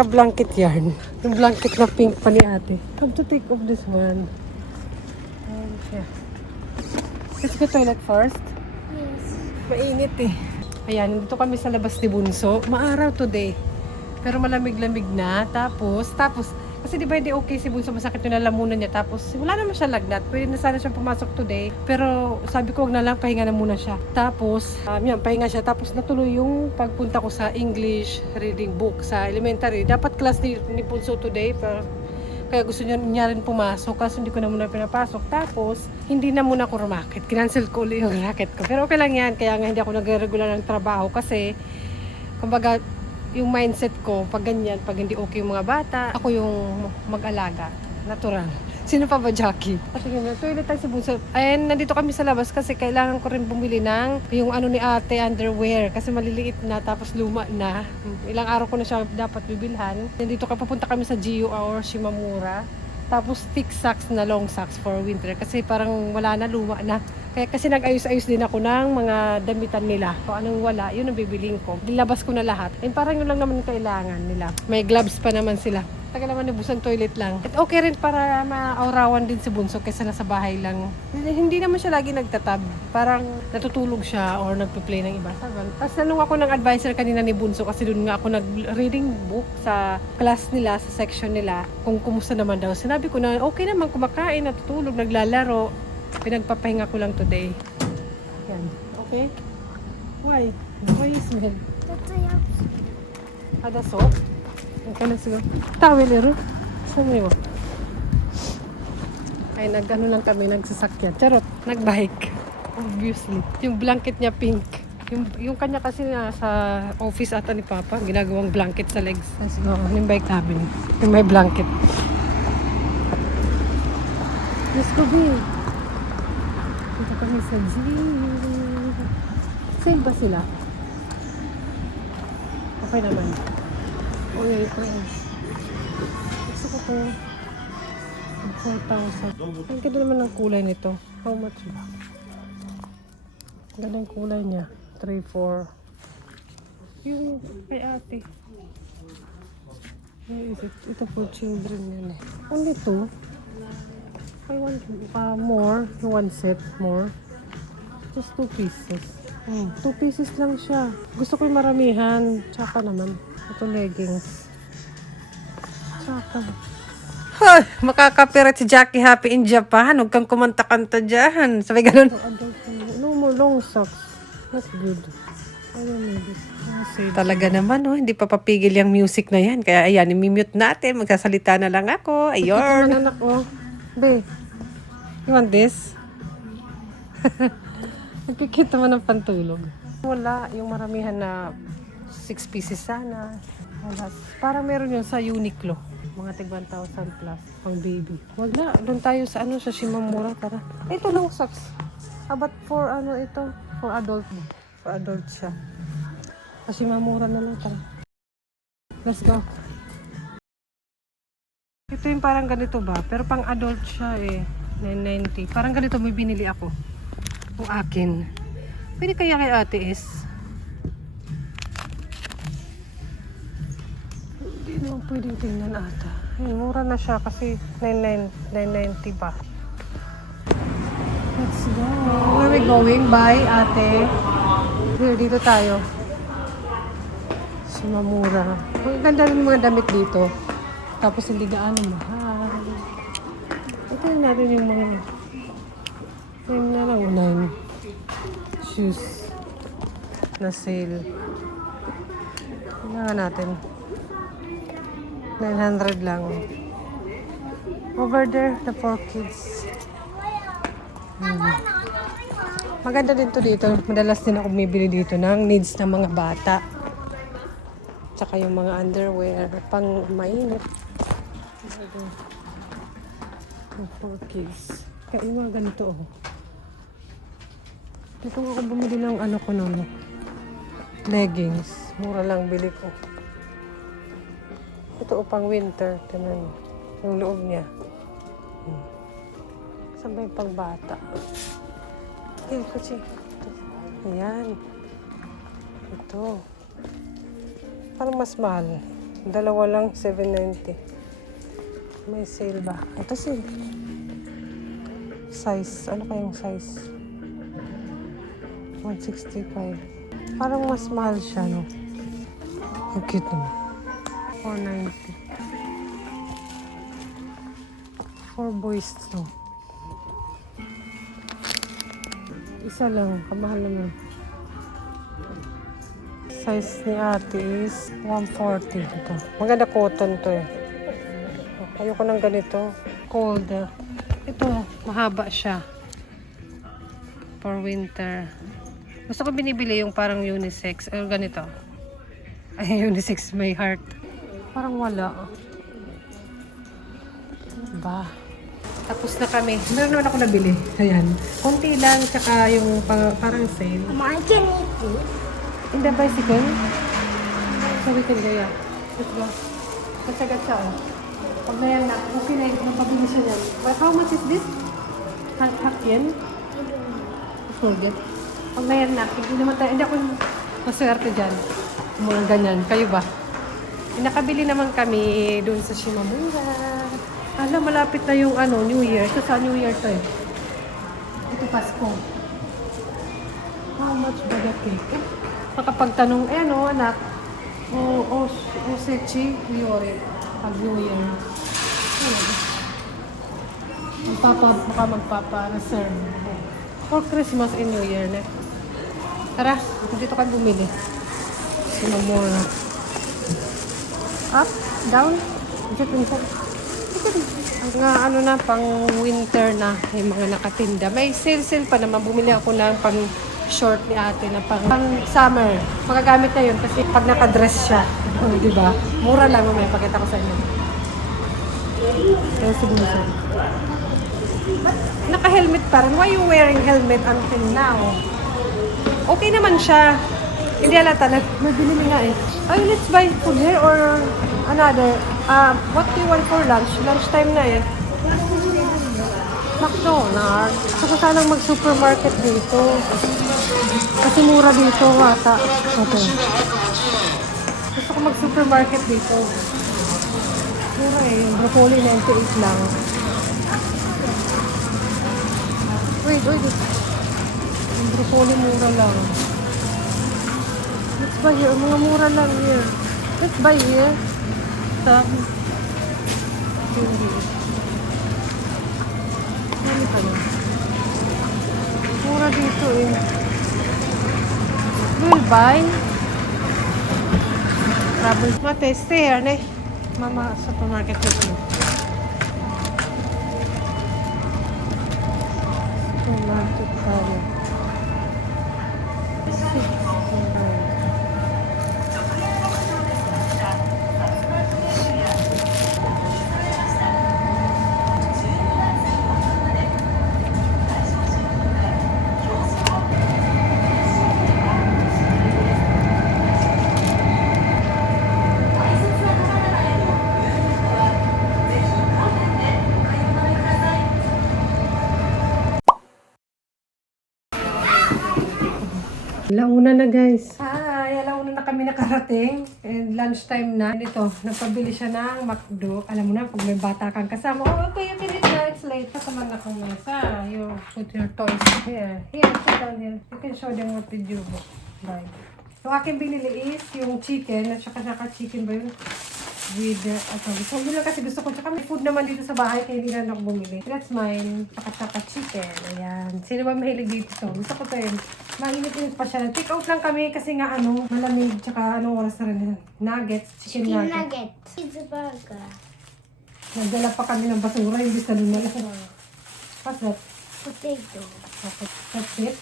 naka-blanket yarn. Yung blanket na pink pa ni ate. Come to take off this one. Ayan siya. Let's go toilet first. Yes. Mainit eh. Ayan, dito kami sa labas ni Bunso. Maaraw today. Pero malamig-lamig na. Tapos, kasi di ba hindi okay si Bunso, masakit yung lalamunan niya. Tapos, wala naman siya lagnat. Pwede na sana siyang pumasok today. Pero, sabi ko, wag na lang, pahinga na muna siya. Tapos, yan, pahinga siya. Tapos, natuloy yung pagpunta ko sa English reading book sa elementary. Dapat class ni Bunso today, pero kaya gusto niya rin pumasok kasi hindi ko na muna pinapasok. Tapos, hindi na muna ako rumakit. Kinancel ko ulit yung racket ko. Pero okay lang yan. Kaya nga hindi ako nag-regular ng trabaho kasi, kumbaga, yung mindset ko, pag ganyan, pag hindi okay yung mga bata, ako yung mag-alaga. Natural. Sino pa ba, Jackie? At tingnan, toilet tayo sa Bunso. Ayan, nandito kami sa labas kasi kailangan ko rin bumili ng yung ano ni ate, underwear. Kasi maliliit na, tapos luma na. Ilang araw ko na siya dapat bibilhan. Nandito papunta kami sa GU or Shimamura. Tapos thick socks na long socks for winter. Kasi parang wala na, luma na. Kaya kasi nag-ayos-ayos din ako ng mga damitan nila. Kung anong wala, yun ang bibiling ko. Dilabas ko na lahat. And parang yun lang naman kailangan nila. May gloves pa naman sila. Tagal naman Bunso, toilet lang. At okay rin para maaurawan din si Bunso kaysa nasa bahay lang. Hindi naman siya lagi nagtatab. Parang natutulog siya or nagpe-play ng iba. Tapos tanong ako ng advisor kanina ni Bunso kasi doon nga ako nag-reading book sa class nila, sa section nila. Kung kumusta naman daw. Sinabi ko na okay naman, kumakain, natutulog, naglalaro. Pinagpapahinga ko lang today. Yan. Okay? Why? Why you smell? That's a house. Ada soap? Okay na siguro. Towel ero. Saan mo? Ay, nag-ano lang kami, nagsasakyan. Charot, nag-bike. Obviously. Yung blanket niya pink. Yung kanya kasi sa office ata ni Papa, ginagawang blanket sa legs. Yung bike namin. Yung may blanket. Let's go, babe. Dito kami sa gym. Sale ba sila? Okay naman. Oh, yeah, price. Gusto ko to. 4,000. Ang ganda naman ng kulay nito. How much ba? Ang ganda ng kulay niya. 3, 4. Yung kay ate. Where is it? Ito for children yan eh. Only 2. I want more. One set more. Just 2 pieces. 2 pieces lang siya. Gusto ko yung maramihan. Tsaka naman. Ito leggings. Tsaka. Hoy! Makaka-copyright si Jackie Happy in Japan. Huwag kang kumanta-kanta dyan. Sabi ganun. No more long socks. That's good. I don't need it. Talaga naman, oh. Hindi pa papigil yung music na yan. Kaya ayan, i-mute natin. Magsasalita na lang ako. Ayun. Anak, oh. Be. You want this? Nagkikita mo ng pantulog. Wala. Yung maramihan na 6 pieces sana. Wala. Parang meron yun sa Uniqlo. Mga tig 1,000 plus. Pang baby. Wag na. Doon tayo sa sa Shimamura. Tara. Ito lang socks. But for ito? For adult. For adult siya. Sa Shimamura na lang. Tara. Let's go. Ito yung parang ganito ba? Pero pang adult siya eh. 990. Parang ganito may binili ako. Yung akin. Pwede kaya kay ate is? Hindi naman pwedeng tingnan ata. Ayun, mura na siya kasi 990 ba? Let's go. Where are we going? Bye, ate. Here, dito tayo. Shimamura. Ang ganda rin mga damit dito. Tapos hindi gaano mahal. Ito yung natin yung mga yung naraunan shoes na sale. Kailangan natin 900 lang. Over there, the 4 kids. Maganda din to dito. Madalas din ako bumibili dito ng needs ng mga bata. Tsaka yung mga underwear pang mainit. For kids. Kaya yung mga ganito oh. Dito ako bumili ng ko noon. Leggings. Mura lang bili ko. Ito pang winter. Tignan yung loob niya. Saan ba yung pang bata? Okay, kasi. Ayan. Ito. Parang mas mahal. Dalawa lang, 790. May sale ba? Ito sale. Size. Ano kayong size? 165. Parang mas mahal siya, no? Ang cute naman. 490. 4 boys to. Isa lang. Kamahal naman. Size ni ate is 140. Ito. Maganda cotton to eh. Ayoko ng ganito. Cold. Ito, mahaba siya. For winter. Gusto ko binibili yung parang unisex. O ganito. Ay, unisex may heart. Parang wala. Ba? Tapos na kami. Meron naman ako nabili. Ayan. Konti lang, tsaka yung parang sale. Mama, I can eat this. In the bicycle? So we can go, yeah. Let's go. Gatsa-gatsa, oh. Pag na yan na, okay na yung mapabili siya yan. But how much is this? Hak yen? Forget. Pag na yan na, hindi ako maswerte dyan. Mga ganyan. Kayo ba? Nakabili naman kami doon sa Shimamura. Alam, malapit na yung New Year. Ito sa New Year to eh. Ito Pasko. How much ba the cake? Makapagtanong, anak. Sechi, Yore. Pag New Year. Magpapa-reserve. For Christmas and New Year na. Tara, dito ka bumili. Shimamura. Up, down. Nga na, pang winter na yung mga nakatinda. May sale pa naman. Bumili ako ng pang short ni ate na pang summer. Magagamit na yun kasi pag nakadress siya. Di ba? Mura lang. May pakita ko sa inyo. Kaya siguro siya. Naka-helmet pa rin. Why you wearing helmet until now? Okay naman siya. Hindi alata. Mabili nga eh. Ay, let's buy food here or another. What do you want for lunch? Lunchtime na eh. McDonald's. Gusto ko sanang mag-supermarket dito. Kasi mura dito ata. Okay. Gusto ko mag-supermarket dito. Mura eh. Yung broccoli 98 lang. Wait. Yung broccoli mura lang. Let's buy here. Mga mura lang here. Let's buy here. Sa hindi. Ano ka na? Mura dito eh. We'll buy. Travel. Mate, stay here, ne? Mama, supermarket dito. Supermarket tayo. Alauna na guys. Hi! Alauna na kami nakarating. And lunchtime na. Ito, nagpabili siya ng McDo. Alam mo na, pag may bata kang kasama, okay, you can eat na, it's late. Kasama na kong mesa. You put your toys here. Here, sit down here. You can show them what did you buy. Yung aking binili is yung chicken, at saka chicken ba yun? With, so yun lang kasi gusto ko. Tsaka may food naman dito sa bahay, kaya hindi na ako bumili. That's mine. Tsaka chicken. Ayan. Sino ba mahilig dito? Gusto ko to yun. Mainit-init pa siya. Take out lang kami kasi nga malamig. Tsaka anong oras na rin. Nuggets. Chicken nuggets. Pizza burger. Nagdala pa kami ng basura. Yung bisa nun na lang. What's that? Potato. Okay. That's it.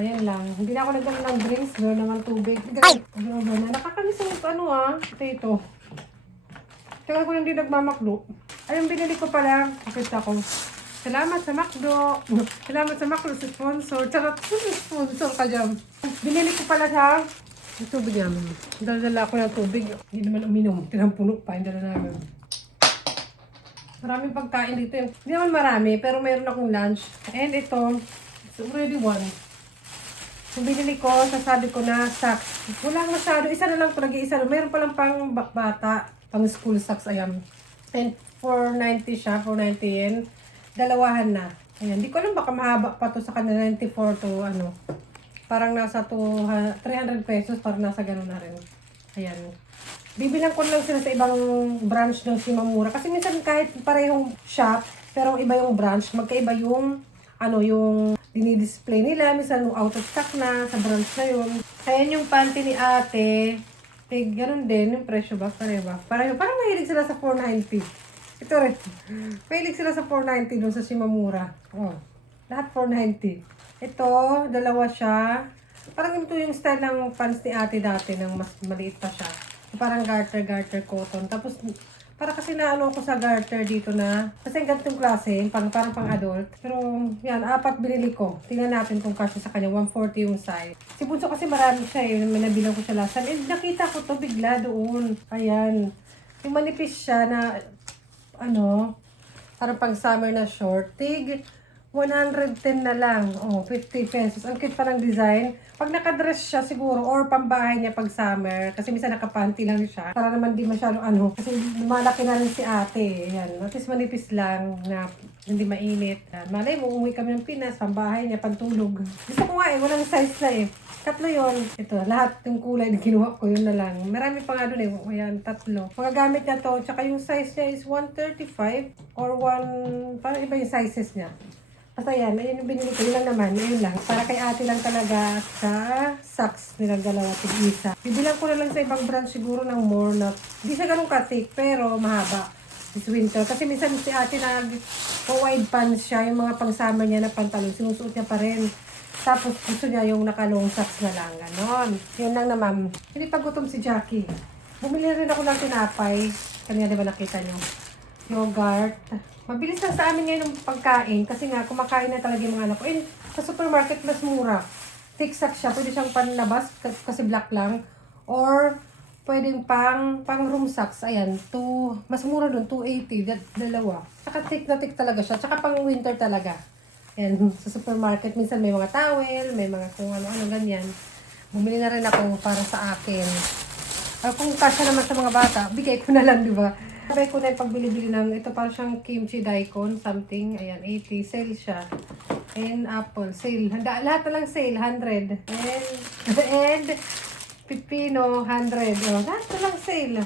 Ayan lang. Hindi na ako nagdala ng drinks. Doon naman tubig. Ay! Nakakamiss yung potato. Kaya ko hindi nagmamakdo. Ayun, binili ko pala. Pakita ko. Salamat sa McDo. Salamat sa McDo sa sponsor. Charot, sponsor ka dyan. Binili ko pala sa tubig namin. Dala ako ng tubig. Hindi naman uminom. Tinampuno pa. Hindi dala namin. Maraming pagkain dito. Hindi naman marami, pero mayroon akong lunch. And ito, it's already one. Kung binili ko, sasabi ko na stocks. Wala masyado. Isa na lang ito. Nag-iisa. Mayroon palang pang bata. pang school socks, ayan. 490 siya, 490 yen. Dalawahan na. Ayan, di ko alam baka mahaba pa to sa kanila, 94 to ano. Parang nasa 300 pesos, parang nasa ganun na rin. Ayan. Bibilang ko lang sila sa ibang branch ng Shimamura. Kasi minsan kahit parehong shop, pero iba yung branch, magkaiba yung ano, yung dinidisplay nila. Minsan out of stock na sa branch na yun. Ayan yung panty ni ate. Ganun din, yung presyo ba? Pareho ba? Parang mahilig sila sa 490. Ito rin. Mahilig sila sa 490 dun sa Shimamura. Oh, lahat 490. Ito, dalawa siya. Parang ito yung style ng pants ni ate dati, nang mas maliit pa siya. Parang garter cotton. Tapos, para kasi naano ako sa garter dito na, kasi ganitong klase, parang pang adult. Pero, yan, 4 binili ko. Tingnan natin kung kasi sa kanya, 140 yung size. Si Bunso kasi marami siya eh, may nabilang ko siya last time. Eh, nakita ko to bigla doon. Ayan. Yung manipis siya na, ano, parang pang summer na short. 110 na lang. Oh, 50 pesos. Ang cute pa ng design. Pag nakadress siya siguro, or pambahay niya pag summer, kasi minsan nakapanty lang siya, para naman di masyadong ano, kasi lumalaki na rin si ate. Yan. At least manipis lang, na hindi mainit. Yan. Malay mo, umuwi kami ng Pinas, pambahay niya, pantulog. Gusto ko nga eh, walang size na eh. 3 yon. Ito, lahat yung kulay na kinuha ko, yun na lang. Marami pa nga doon eh. Ayan, 3. Magagamit niya to, tsaka yung size niya is 135 or 1, parang iba yung sizes niya. Basta yan, ayun yung binili ko, yun lang naman, ayun lang. Para kay ate lang talaga sa socks nilang dalawa, tig-isa. Bibilang ko na lang sa ibang brand siguro ng more na, hindi siya ganun ka-thick, pero mahaba. This winter. Kasi minsan si ate wide pants siya, yung mga pang-summer niya na pantalon, sinusuot niya pa rin. Tapos gusto niya yung naka-long socks na lang, ganon. Yun lang naman. Hindi pa gutom si Jackie. Bumili rin ako ng tinapay. Kanina diba nakita niyo? Yogurt. Mabilis lang sa amin ngayon ng pagkain kasi nga kumakain na talaga yung mga anak ko. And sa supermarket mas mura. Thick-sack siya. Pwede siyang panlabas kasi black lang. Or pwedeng pang room socks. Ayan. Mas mura dun. 280. Dalawa. Saka thick na thick talaga siya. Saka pang winter talaga. Ayan. Sa supermarket minsan may mga towel. May mga kung ano-ano ganyan. Bumili na rin ako para sa akin. Kung kasya naman sa mga bata, bigay ko na lang, di ba? Sabay ko na yung pagbili-bili ng, ito parang siyang kimchi daikon, something. Ayan, 80. Sale siya. And apple, sale. Lahat na lang sale, 100. And pipino, 100. Oh, lahat na lang sale.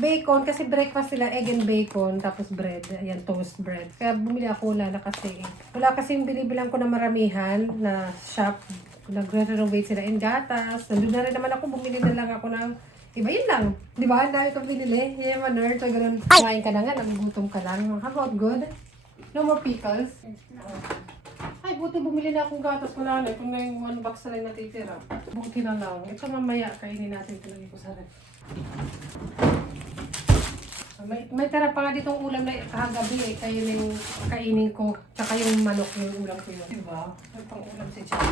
Bacon, kasi breakfast nila, egg and bacon, tapos bread. Ayan, toast bread. Kaya bumili ako, wala na kasi. Wala kasi yung binibilang ko na maramihan na shop. Nag-renovate sila in gatas. Nandun na rin naman ako, bumili na lang ako ng iba yun lang. Di ba? Ang dami kong binili. Yung mga nerd. So, ganun. Kumain ka na nga. Nagugutom ka lang. How about good? No more pickles? Ay, buti bumili na akong gatas. Wala na. Kung na yung 1 box na lang natitira. Buti na lang. Ito mamaya. Kainin natin. Tulagi ko sa rin. May tara pa nga ditong ulam na kagabi eh. Kaya yung kainin ko. Tsaka yung manok yung ulam ko yun. Diba? May pang ulam si Jack.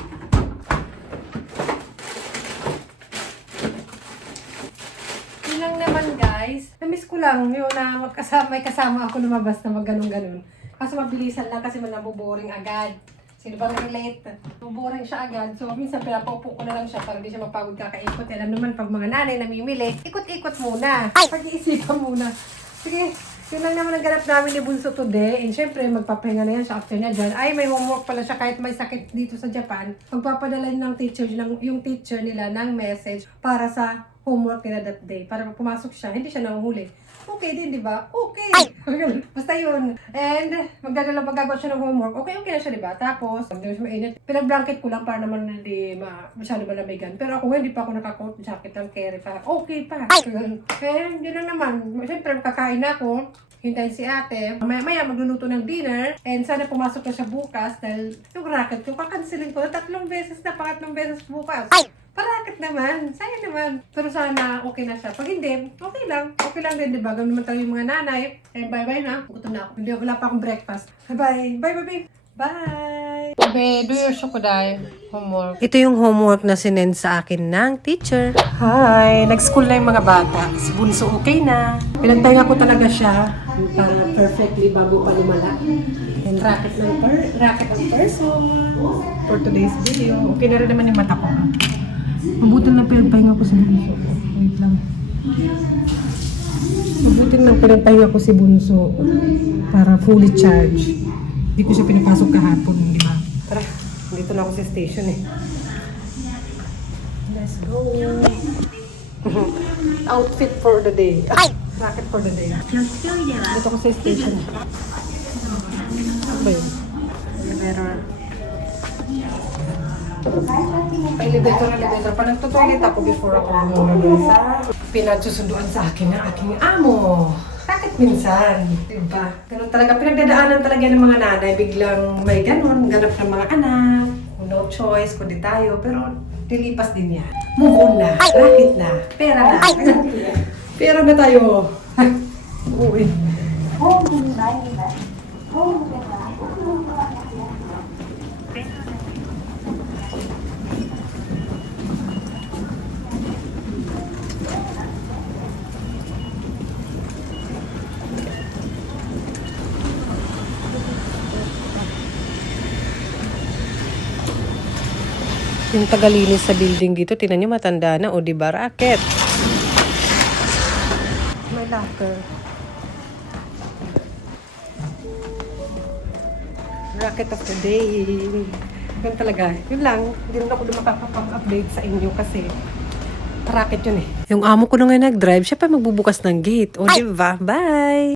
Lang naman guys, na-miss ko lang yun na may kasama ako lumabas na mag-ganun-ganun. Kaso mabilisan lang kasi naboboring agad. Sino bang relate? Naboboring siya agad. So minsan pinapaupo ko na lang siya para hindi siya mapagod kakaikot. Alam naman pag mga nanay namimili, ikot-ikot muna. Pag-iisipan muna. Sige, yun lang naman ang ganap namin ni Bunso today. And syempre magpapahinga na yan siya after niya dyan. Ay, may homework pala siya kahit may sakit dito sa Japan. Magpapadala ng yung teacher nila ng message para sa homework nila that day. Para pag pumasok siya, hindi siya nanguhuli. Okay din, di ba? Okay! Basta yun. And magagawa siya ng homework. Okay na siya, di ba? Tapos, hindi siya mainit. Pinag-blanket ko lang para naman hindi masyado malamigan. Pero ako, hindi pa ako naka-coat jacket lang carry pa. Okay pa. And yun lang naman. Siyempre, kakain na ako. Hintayin si ate. Maya magluluto ng dinner. And sana pumasok na siya bukas dahil yung racket ko, kakansilin ko na 3 beses na, 4 beses bukas. Parakit naman. Sayang naman. Pero sana okay na siya. Pag hindi, okay lang. Okay lang din, di ba? Ganun naman tayo yung mga nanay. Eh, bye-bye na. Gutom na ako. Hindi, wala pa akong breakfast. Bye-bye. Bye, baby. Bye! Babe, do your shokodai homework. Ito yung homework na sinend sa akin ng teacher. Hi! Nag-school na yung mga bata. Si Bunso okay na. Pinagtahinga ko talaga siya para perfectly bago pa lumala. And racket ng person for today's video. Okay na rin naman yung mata ko. Mabuti na pinagpahinga ko sa Bunso. Wait lang. Mabuti lang pinagpahinga ko si Bunso para fully charge. Hindi ko siya pinapasok kahapon, di ba? Tara, dito na ako sa station eh. Let's go! Outfit for the day. Racket for the day. Dito ako sa station. Ano ba yun? Elevator. Pa nagtutoilet ako before ako muna sa pinagsusunduan sa akin ng aking amo. Bakit minsan? Diba? Ganun talaga. Pinagdadaanan talaga ng mga nanay. Biglang may ganun. Ganap ng mga anak. No choice, kundi tayo. Pero dilipas din yan. Move on na. Racket na. Pera na. Pera na tayo. Uwi. Yung tagalinis sa building dito, tinan nyo matanda na, o diba, racket? May locker. Racket of the day. Ganun talaga. Yun lang, hindi rin ako makakapag-update sa inyo kasi racket yun eh. Yung amo ko na nga nag-drive, siya pa magbubukas ng gate. O diba? Bye!